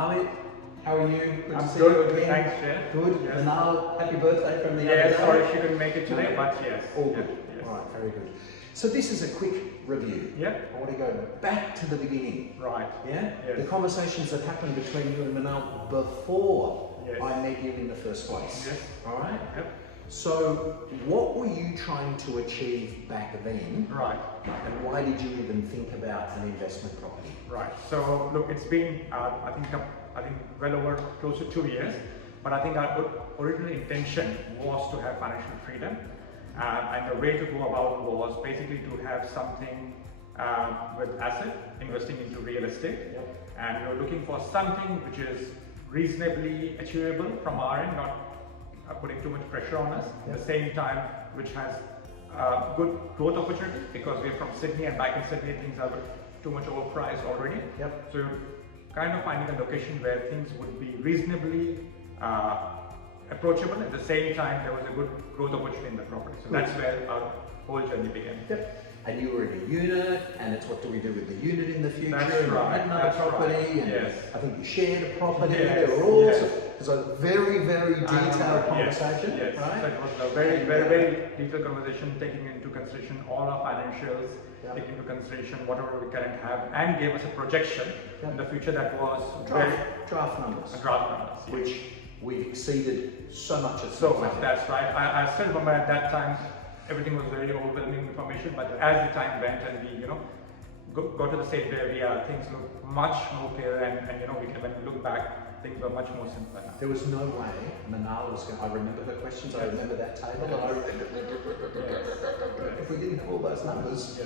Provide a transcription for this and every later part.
Amit, how are you? Good I'm to see good. you again. Thanks, Chair. Good. Yes. Manal, happy birthday from the other Yes, day. sorry she couldn't make it today, but yes. All good. Yes. All right, very good. So this is a quick review. Yeah. I want to go back to the beginning. Right. Yeah? Yes. The conversations that happened between you and Manal before Yes. I met you in the first place. Yes. All right? Yep. So what were you trying to achieve back then? Right. And why did you even think about an investment property? Right. So look, it's been I think well over close to 2 years, but I think our original intention was to have financial freedom, and the way to go about was basically to have something with asset investing into real estate, and we're looking for something which is reasonably achievable from our end, not putting too much pressure on us. At the same time, which has good growth opportunity, because we're from Sydney, and back in Sydney things are too much overpriced already. So you're kind of finding a location where things would be reasonably approachable. At the same time, there was a good growth opportunity in the property. So that's where our whole journey began. And you were in a unit, and it's what do we do with the unit in the future? That's and you right. had another That's property, right. and Yes. I think you shared a property. Yes. There were all Yes. there's a very, very detailed conversation, Yes. right? So it was a very detailed conversation, taking into consideration all our financials, taking into consideration whatever we currently have, and gave us a projection in the future that was Draft numbers, draft numbers, which we've exceeded so much. So much, that's right. I still remember at that time, everything was very overwhelming information, but as the time went and we, got to the stage where we are, things look much more clear, and when we look back, things were much more simpler now. There was no way Manal was going to, I remember the questions, I remember that table, and I remember, if we didn't have all those numbers.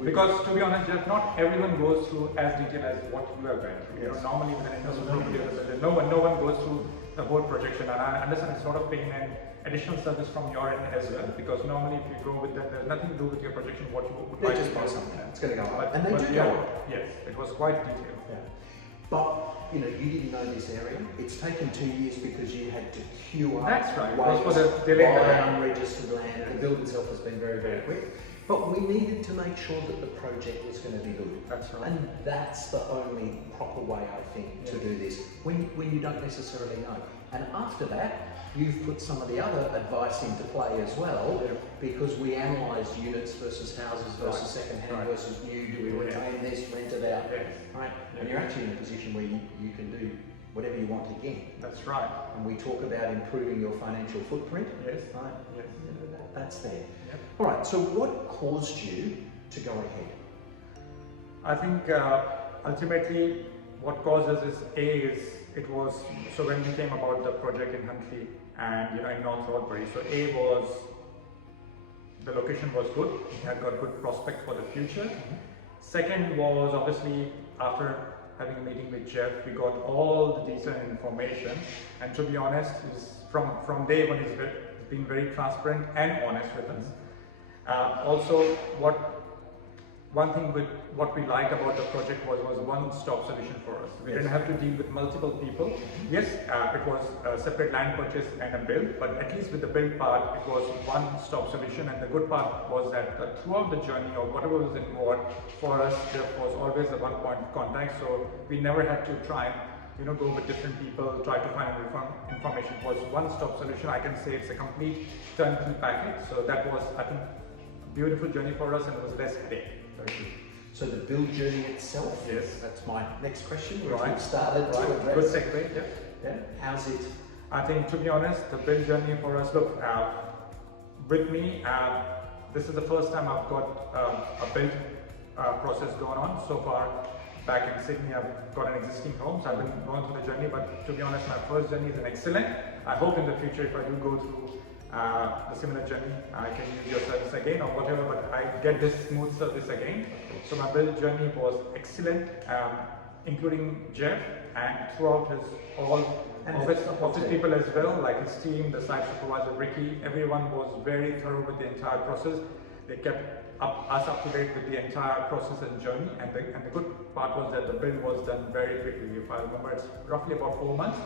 Because to be honest, Jeff, not everyone goes through as detailed as what you have went through. Normally with an investment property, no one goes through the whole projection, and I understand it's not a pain and additional service from your end as well, because normally if you go with them, there's nothing to do with your projection, what you would like just to buy do. something, it's going to go up. But, And they do go up. Yes, it was quite detailed. But you didn't know this area. It's taken 2 years because you had to queue up. That's right. Wait, It was for the delay. buy unregistered land. The build itself has been very, very quick. But we needed to make sure that the project was going to be good. That's right. And that's the only proper way, I think, to do this, when you don't necessarily know. And after that, you've put some of the other advice into play as well, because we analysed units versus houses versus second-hand versus new. Do we retain this, rent it out? Right? And you're actually in a position where you can do whatever you want again. That's right. And we talk about improving your financial footprint. Yes. Right? Yes. That's there. All right, so what caused you to go ahead? I think ultimately what caused us is so when we came about the project in Huntley and in North Rodbury, so the location was good, we had got good prospect for the future. Second was obviously after having a meeting with Jeff, we got all the detailed information, and to be honest, from day one he's been very transparent and honest with us. Also, one thing with what we liked about the project was one-stop solution for us. We didn't have to deal with multiple people. Yes, it was a separate land purchase and a build, but at least with the build part, it was one-stop solution. And the good part was that throughout the journey or whatever was involved, for us there was always a one-point of contact. So we never had to try and go with different people, try to find information. It was one-stop solution. I can say it's a complete turnkey package. So that was, I think, a beautiful journey for us, and it was less headache. Very good. So the build journey itself, yes, that's my next question, which we've started to address. Good segue, How's it? I think, to be honest, the build journey for us, look, with me, this is the first time I've got a build process going on. So far, back in Sydney, I've got an existing home, so I've been going through the journey, but to be honest, my first journey is an excellent. I hope in the future, if I do go through the similar journey, I can use your service again or whatever, but I get this smooth service again. So my build journey was excellent, including Jeff, and throughout his office people as well, like his team, the site supervisor Ricky, everyone was very thorough with the entire process. They kept us up to date with the entire process and journey, and the good part was that the build was done very quickly. If I remember, it's roughly about 4 months.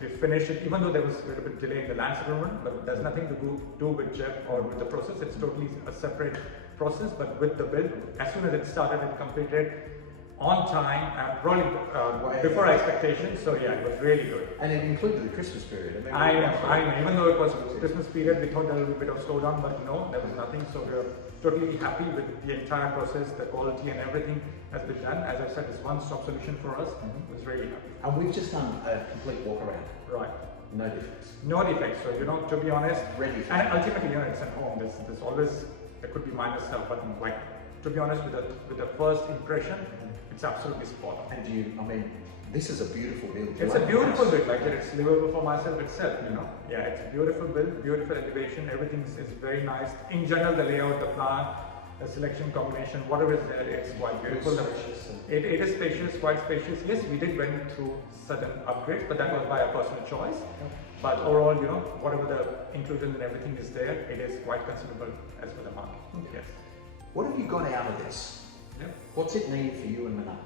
We finished it, even though there was a little bit delay in the land settlement, but there's nothing to do with Jeff or with the process. It's totally a separate process, but with the build, as soon as it started and completed, on time, and probably before expectations. So yeah, it was really good. And it included the Christmas period. I know. Even though it was Christmas period, we thought there would be a bit of slowdown, but no, there was nothing. So we were totally happy with the entire process, the quality and everything has been done. As I said, it's one-stop solution for us. It was really happy. And we've just done a complete walk around. Right. No defects. No defects. So to be honest, ready. And ultimately, it's at home. There's always, there could be minor stuff, but like, to be honest, with the first impression, it's absolutely spot on. And this is a beautiful build. It's a beautiful build, like it's livable for myself itself, Yeah, it's a beautiful build, beautiful elevation, everything is very nice. In general, the layout, the plan, the selection combination, whatever is there, it's quite beautiful. It is spacious, quite spacious. Yes, we did went through certain upgrades, but that was by a personal choice. But overall, whatever the inclusion and everything is there, it is quite considerable as for the market. Yes. What have you got out of this? Yeah. What's it need for you and Manal?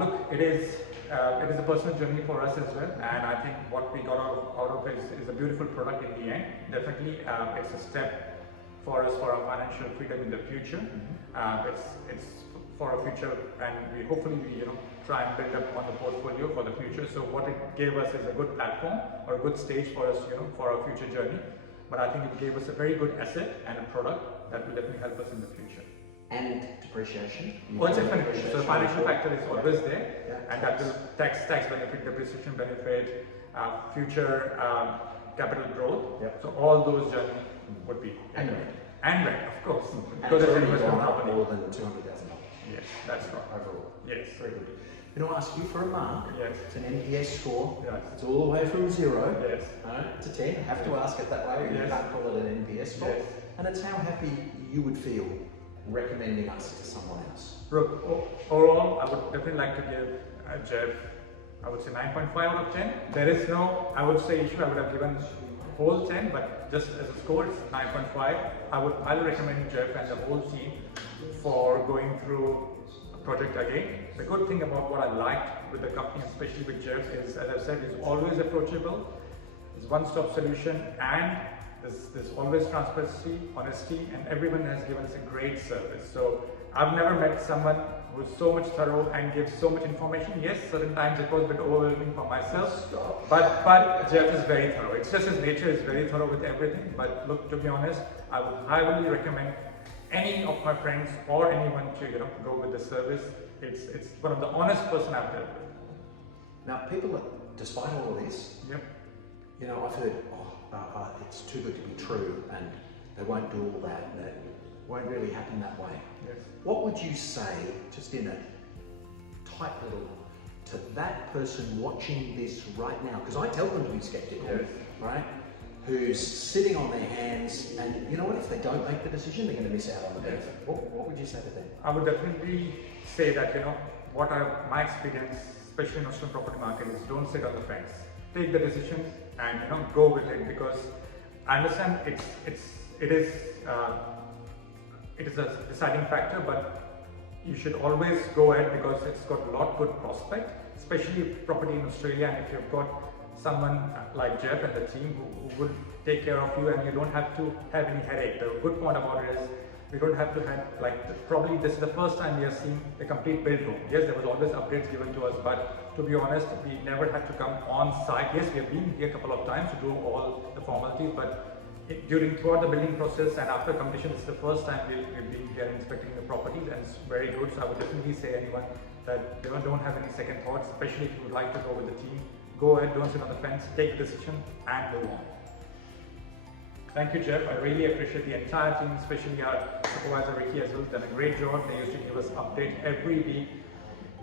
Look, it is a personal journey for us as well, and I think what we got out of it is a beautiful product in the end. Definitely, it's a step for us for our financial freedom in the future. It's for our future, and we hopefully try and build up on the portfolio for the future. So what it gave us is a good platform or a good stage for us, for our future journey. But I think it gave us a very good asset and a product that will definitely help us in the future. And depreciation? Well, definitely. So the financial factor is always there, and that will tax benefit, depreciation benefit, future capital growth. So all those journey would be and rent. And rent, of course. Because it's already gone up more than $200,000. Yes, that's right. Overall. Yes. Very good. I'm going to ask you for a mark. Yes. It's an NPS score. Yes. It's all the way from 0 yes. To 10. I have to ask it that way. Yes. You can't call it an NPS score. Yes. And it's how happy you would feel recommending us to someone else. Look, overall, I would definitely like to give Jeff, I would say 9.5 out of 10. There is no, I would say, issue. I would have given whole 10, but just as a score, it's 9.5. I would recommend Jeff and the whole team for going through a project again. The good thing about what I liked with the company, especially with Jeff, is, as I said, he's always approachable. It's one-stop solution, and there's always transparency, honesty, and everyone has given us a great service. So I've never met someone who's so much thorough and gives so much information. Yes, certain times it was a bit overwhelming for myself, but Jeff is very thorough. It's just his nature is very thorough with everything. But look, to be honest, I would highly recommend any of my friends or anyone to go with the service. It's one of the honest person I've dealt with. Now, people that, despite all of this, I've heard, it's too good to be true, and they won't do all that, and it won't really happen that way. Yes. What would you say, just in a tight little, to that person watching this right now? Because I tell them to be skeptical, right? Who's sitting on their hands, and you know what? If they don't make the decision, they're going to miss out on the benefit. What would you say to them? I would definitely say that my experience, especially in Australian property market, is don't sit on the fence. Take the decision and go with it, because I understand it is a deciding factor, but you should always go ahead because it's got a lot good prospect, especially property in Australia. And if you've got someone like Jeff and the team who will take care of you, and you don't have to have any headache. The good point about it is we don't have to have, probably this is the first time we are seeing the complete build room. Yes, there was always upgrades given to us, but to be honest, we never had to come on site. Yes, we have been here a couple of times to do all the formalities, but throughout the building process and after completion, this is the first time we've been here inspecting the property, and it's very good. So I would definitely say anyone that don't have any second thoughts, especially if you would like to go with the team, go ahead, don't sit on the fence, take the decision and move on. Thank you, Jeff. I really appreciate the entire team, especially our supervisor Ricky as well. Done a great job. They used to give us updates every week,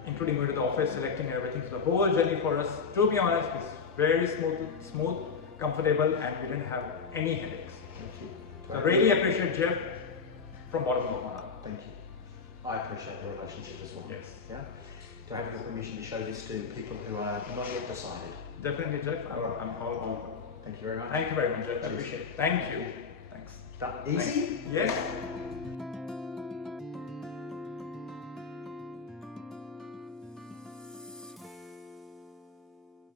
including going to the office, selecting everything. So the whole journey for us, to be honest, is very smooth, comfortable, and we didn't have any headaches. Thank you. So I really appreciate Jeff from bottom of my heart. Thank you. I appreciate the relationship as well. Yes. Yeah. To have your permission to show this to people who are not yet decided. Definitely, Jeff. I'm all. Thank you very much. Thank you very much, Jeff. I appreciate it. Thank you. Thanks. Easy? Yes.